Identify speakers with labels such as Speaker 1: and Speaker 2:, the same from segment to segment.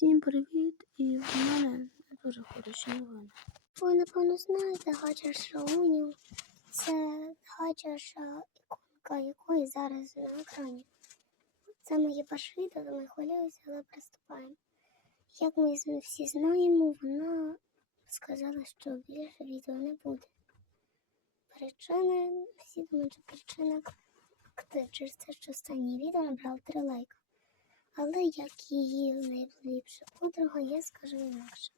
Speaker 1: Всім привіт! І в мене не дуже хороші новини.
Speaker 2: Ви, напевно, знаєте Гаджерша Унію. Це Гаджерша, іконка якої зараз на екрані. Це моє перше відео, тому я хвилююся, але приступаємо. Як ми всі знаємо, вона сказала, що більше відео не буде. Причини, всі думають, що причина через те, що останнє відео набрало 3 лайка. Але як її найліпша подруга, я скажу інакше.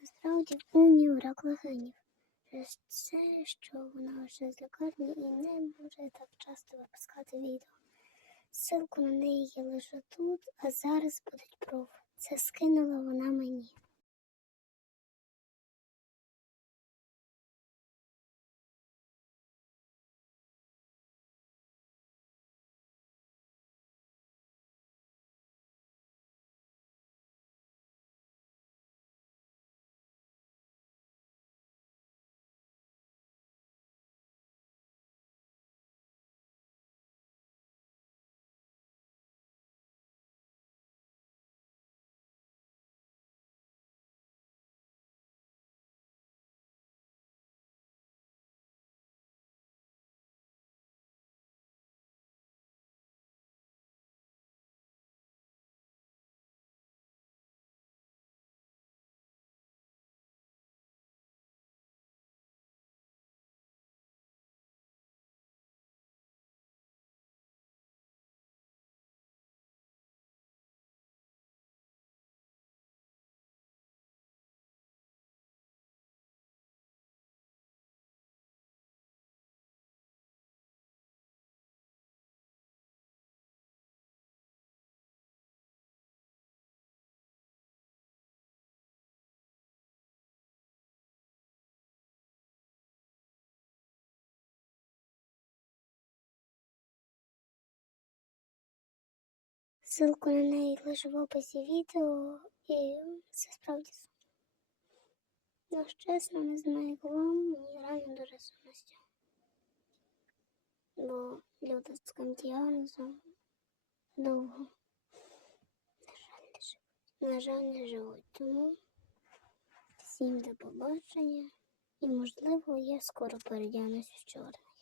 Speaker 2: Насправді унію рак легенів. Це, що вона вже з лікарні і не може так часто випускати відео. Ссылку на неї є лише тут, а зараз будуть проф. Це скинула вона мені. Ссылку на неї лише в описі відео, і це справді сумно. Ну, чесно, не знаю, як вам, мені реально дуже сумно з цього. Бо люди з таким довго, на жаль, не живуть. На жаль, не живуть. Тому всім до побачення. І, можливо, я скоро передягнусь в чорне.